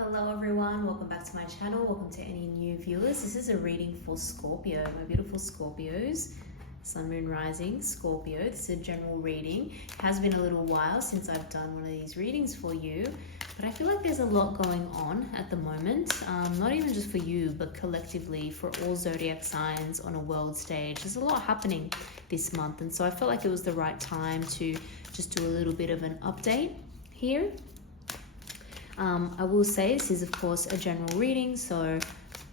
Hello everyone, welcome back to my channel. Welcome to any new viewers. This is a reading for Scorpio, my beautiful Scorpios. Sun, Moon, Rising, Scorpio. This is a general reading. It has been a little while since I've done one of these readings for you, but I feel like there's a lot going on at the moment. Not even just for you, but collectively for all zodiac signs on a world stage. There's a lot happening this month, and so I felt like it was the right time to just do a little bit of an update here. I will say this is of course a general reading, so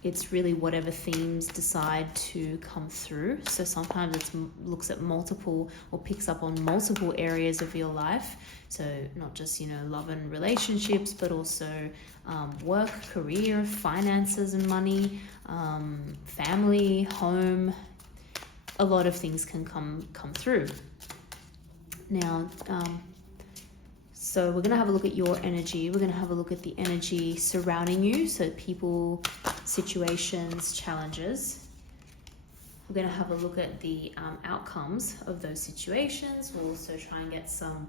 it's really whatever themes decide to come through. So sometimes it looks at multiple or picks up on multiple areas of your life. So not just, love and relationships, but also work, career, finances and money, family, home. A lot of things can come through. Now, so we're going to have a look at your energy. We're going to have a look at the energy surrounding you. So people, situations, challenges. We're going to have a look at the outcomes of those situations. We'll also try and get some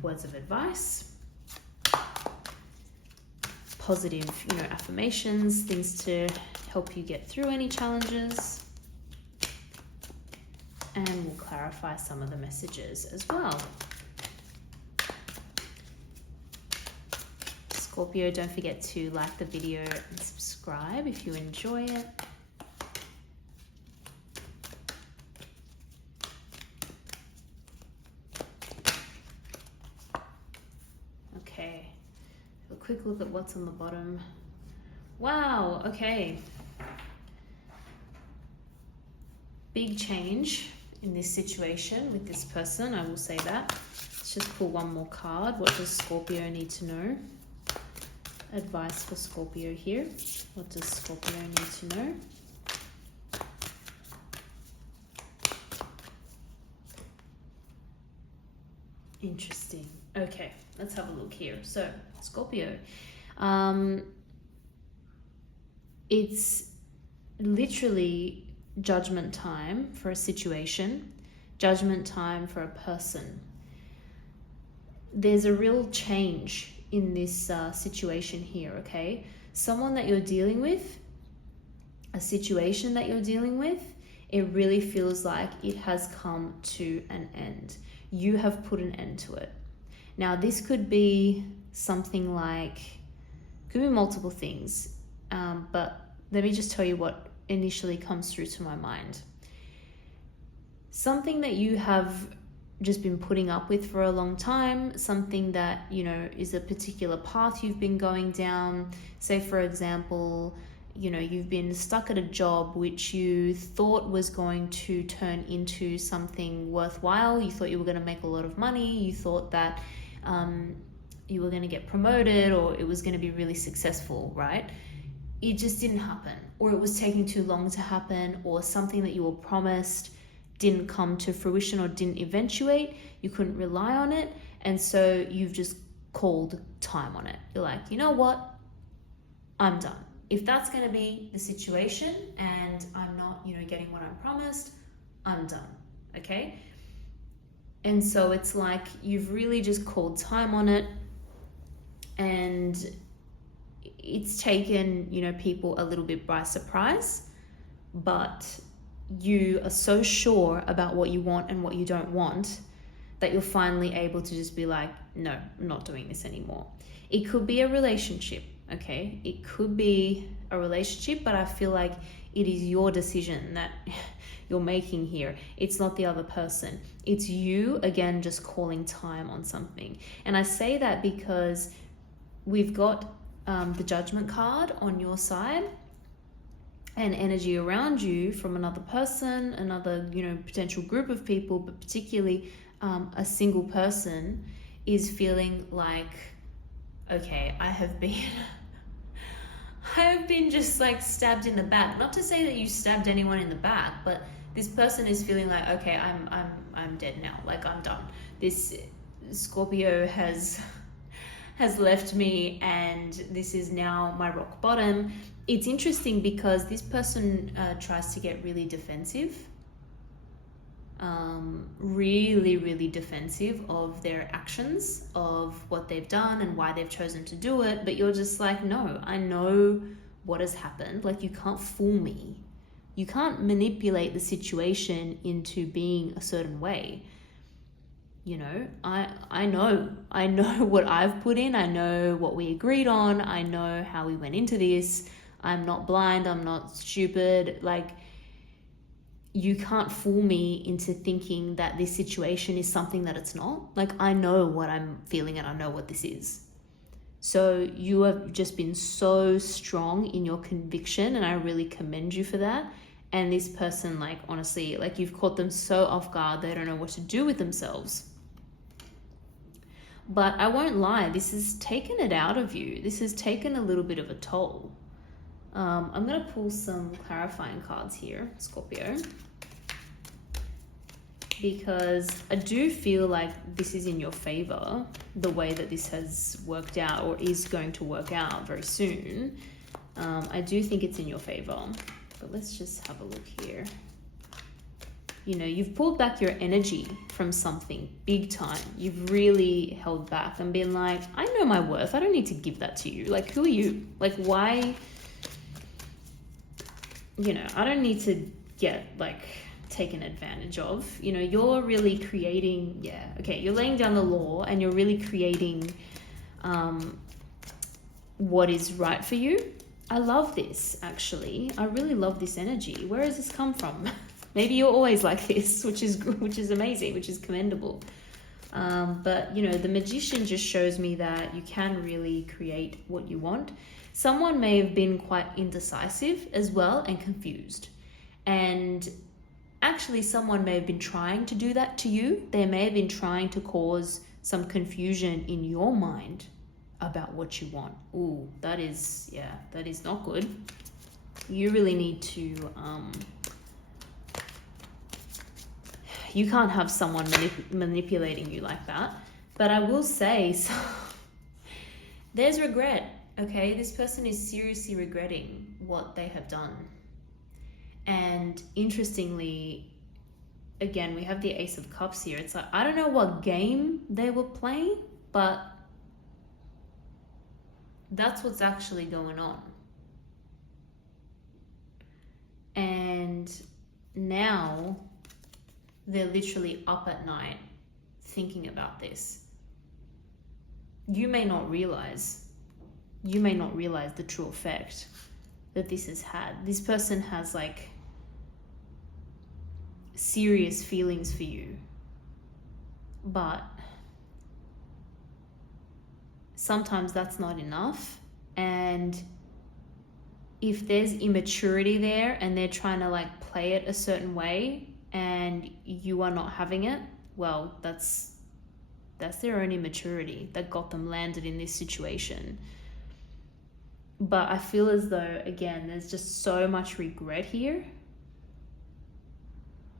words of advice. Positive, affirmations, things to help you get through any challenges. And we'll clarify some of the messages as well. Scorpio, don't forget to like the video and subscribe if you enjoy it. Okay, a quick look at what's on the bottom. Wow, okay. Big change in this situation with this person, I will say that. Let's just pull one more card. What does Scorpio need to know? Advice for Scorpio here. What does Scorpio need to know? Interesting. Okay, let's have a look here. So, Scorpio. It's literally judgment time for a situation, judgment time for a person. There's a real change in this situation here, okay? Someone that you're dealing with, a situation that you're dealing with, it really feels like it has come to an end. You have put an end to it. Now, this could be something like, could be multiple things, but let me just tell you what initially comes through to my mind. Something that you have just been putting up with for a long time, something that, is a particular path you've been going down. Say, for example, you've been stuck at a job which you thought was going to turn into something worthwhile. You thought you were going to make a lot of money. You thought that you were going to get promoted, or it was going to be really successful, right? It just didn't happen, or it was taking too long to happen, or something that you were promised didn't come to fruition or didn't eventuate. You couldn't rely on it, and so you've just called time on it. You're like, you know what? I'm done. If that's going to be the situation and I'm not, getting what I'm promised, I'm done. Okay? And so it's like you've really just called time on it, and it's taken, people a little bit by surprise, but you are so sure about what you want and what you don't want that you're finally able to just be like, no, I'm not doing this anymore. It could be a relationship, okay? It could be a relationship, but I feel like it is your decision that you're making here. It's not the other person. It's you, again, just calling time on something. And I say that because we've got the Judgment card on your side, and energy around you from another person, another, potential group of people, but particularly a single person is feeling like, okay, I have been just like stabbed in the back. Not to say that you stabbed anyone in the back, but this person is feeling like, okay, I'm dead now. Like, I'm done. This Scorpio has left me, and this is now my rock bottom. It's interesting because this person tries to get really defensive. really, really defensive of their actions, of what they've done and why they've chosen to do it. But you're just like, no, I know what has happened. Like, you can't fool me. You can't manipulate the situation into being a certain way. You know, I know what I've put in. I know what we agreed on. I know how we went into this. I'm not blind. I'm not stupid. Like, you can't fool me into thinking that this situation is something that it's not. Like, I know what I'm feeling and I know what this is. So you have just been so strong in your conviction, and I really commend you for that. And this person, like, honestly, like, you've caught them so off guard, they don't know what to do with themselves. But I won't lie, this has taken it out of you. This has taken a little bit of a toll. I'm going to pull some clarifying cards here, Scorpio, because I do feel like this is in your favor, the way that this has worked out or is going to work out very soon. I do think it's in your favor, but let's just have a look here. You know, you've pulled back your energy from something big time. You've really held back and been like, I know my worth. I don't need to give that to you. Like, who are you? Like, why? You know, I don't need to get, like, taken advantage of. You know, you're really creating, you're laying down the law and you're really creating what is right for you. I love this, actually. I really love this energy. Where has this come from? Maybe you're always like this, which is amazing, which is commendable. But, you know, the Magician just shows me that you can really create what you want. Someone may have been quite indecisive as well and confused. And actually, someone may have been trying to do that to you. They may have been trying to cause some confusion in your mind about what you want. Ooh, that is not good. You really need to... you can't have someone manipulating you like that. But I will say, so, there's regret, okay? This person is seriously regretting what they have done. And interestingly, again, we have the Ace of Cups here. It's like, I don't know what game they were playing, but that's what's actually going on. And now they're literally up at night thinking about this. You may not realize the true effect that this has had. This person has, like, serious feelings for you, but sometimes that's not enough. And if there's immaturity there and they're trying to, like, play it a certain way and you are not having it, well, that's their own immaturity that got them landed in this situation. But I feel as though, again, there's just so much regret here.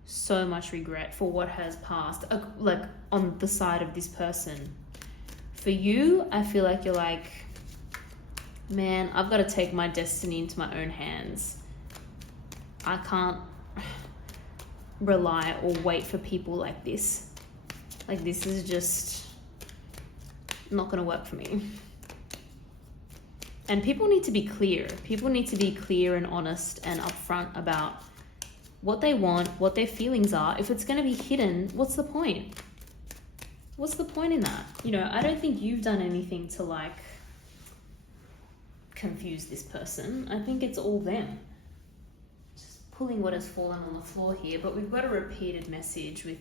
So much regret for what has passed, like, on the side of this person. For you, I feel like you're like, man, I've got to take my destiny into my own hands. I can't rely or wait for people like this. Like, this is just not going to work for me. And people need to be clear. People need to be clear and honest and upfront about what they want, what their feelings are. If it's going to be hidden, what's the point? What's the point in that? You know, I don't think you've done anything to, like, confuse this person. I think it's all them. Just pulling what has fallen on the floor here. But we've got a repeated message with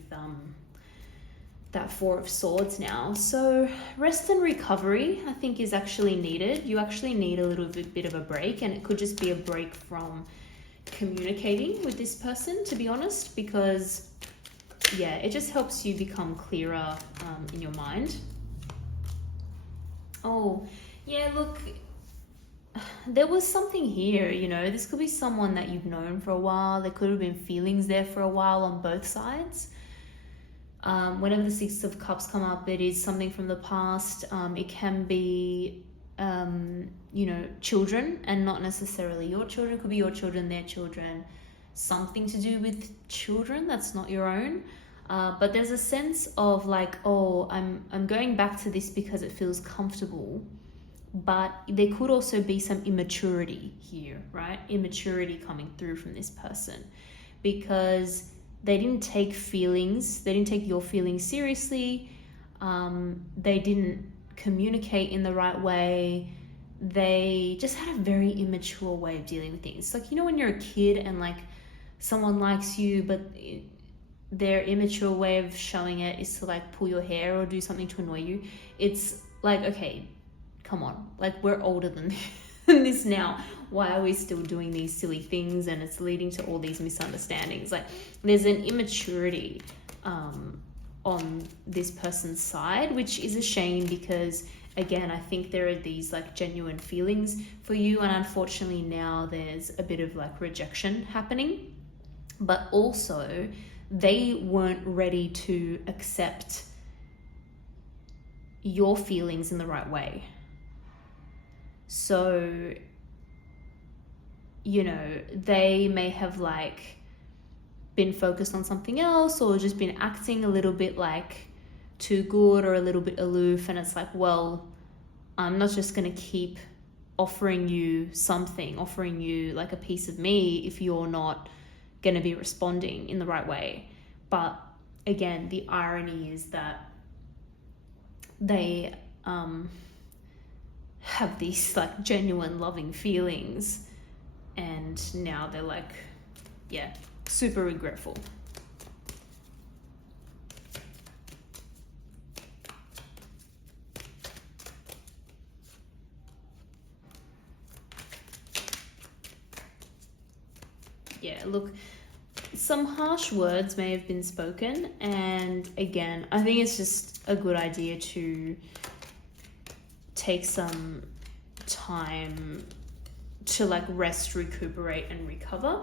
that Four of Swords now. So rest and recovery, I think, is actually needed. You actually need a little bit of a break, and it could just be a break from communicating with this person, to be honest, because it just helps you become clearer in your mind. Oh, yeah, look, there was something here, you know, this could be someone that you've known for a while. There could have been feelings there for a while on both sides. Whenever the Six of Cups come up, it is something from the past. It can be, you know, children, and not necessarily your children. It could be your children, their children. something to do with children that's not your own. But there's a sense of like, oh, I'm going back to this because it feels comfortable. But there could also be some immaturity here, right? Immaturity coming through from this person, because they didn't take your feelings seriously. They didn't communicate in the right way. They just had a very immature way of dealing with things. Like, you know, when you're a kid and like someone likes you, but their immature way of showing it is to like pull your hair or do something to annoy you. It's like, okay, come on, like we're older than this now. Why are we still doing these silly things? And it's leading to all these misunderstandings. Like, there's an immaturity on this person's side, which is a shame, because again, I think there are these like genuine feelings for you, and unfortunately now there's a bit of like rejection happening. But also they weren't ready to accept your feelings in the right way. So, you know, they may have like been focused on something else, or just been acting a little bit like too good or a little bit aloof, and it's like, well, I'm not just going to keep offering you like a piece of me if you're not going to be responding in the right way. But again, the irony is that they have these like genuine loving feelings, and now they're like, yeah, super regretful. Yeah, look, some harsh words may have been spoken, and again, I think it's just a good idea to take some time to like rest, recuperate, and recover.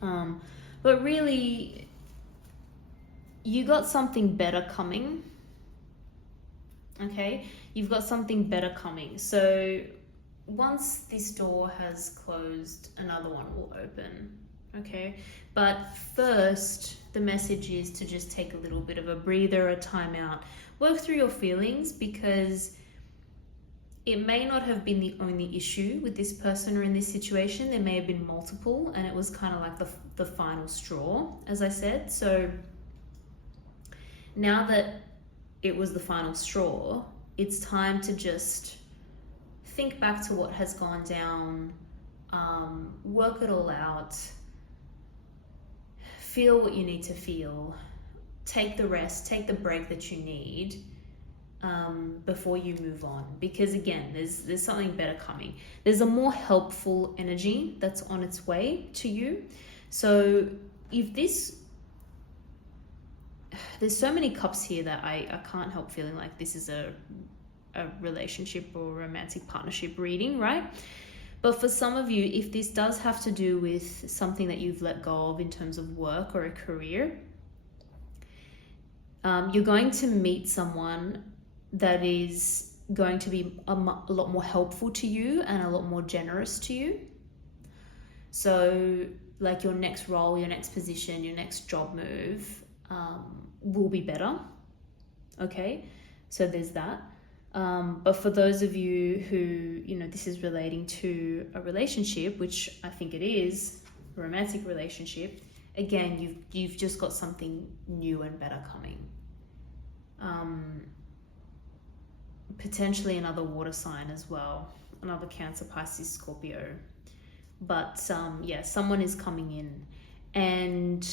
But really, you got something better coming. Okay, you've got something better coming. So once this door has closed, another one will open. Okay, but first the message is to just take a little bit of a breather, a timeout, work through your feelings, because it may not have been the only issue with this person or in this situation. There may have been multiple, and it was kind of like the final straw, as I said. So now that it was the final straw, it's time to just think back to what has gone down, work it all out, feel what you need to feel, take the rest, take the break that you need, before you move on. Because again, there's something better coming. There's a more helpful energy that's on its way to you. So if there's so many cups here that I can't help feeling like this is a relationship or romantic partnership reading, right? But for some of you, if this does have to do with something that you've let go of in terms of work or a career, you're going to meet someone that is going to be a lot more helpful to you and a lot more generous to you. So like your next role, your next position, your next job move will be better. Okay, so there's that. But for those of you who, you know, this is relating to a relationship, which I think it is, a romantic relationship, again, you've just got something new and better coming. Potentially another water sign as well, another Cancer, Pisces, Scorpio. But yeah, someone is coming in, and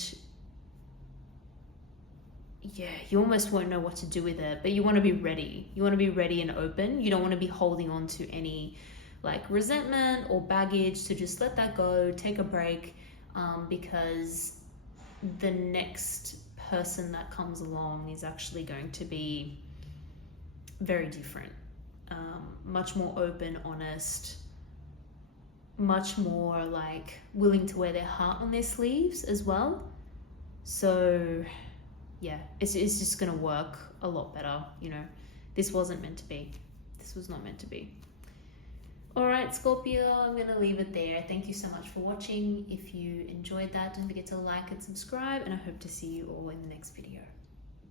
yeah, you almost won't know what to do with it, but you want to be ready. You want to be ready and open. You don't want to be holding on to any like resentment or baggage. To just let that go, take a break, because the next person that comes along is actually going to be very different, much more open, honest, much more like willing to wear their heart on their sleeves as well. So yeah, it's just gonna work a lot better. You know, this wasn't meant to be. This was not meant to be. Alright, Scorpio, I'm going to leave it there. Thank you so much for watching. If you enjoyed that, don't forget to like and subscribe, and I hope to see you all in the next video.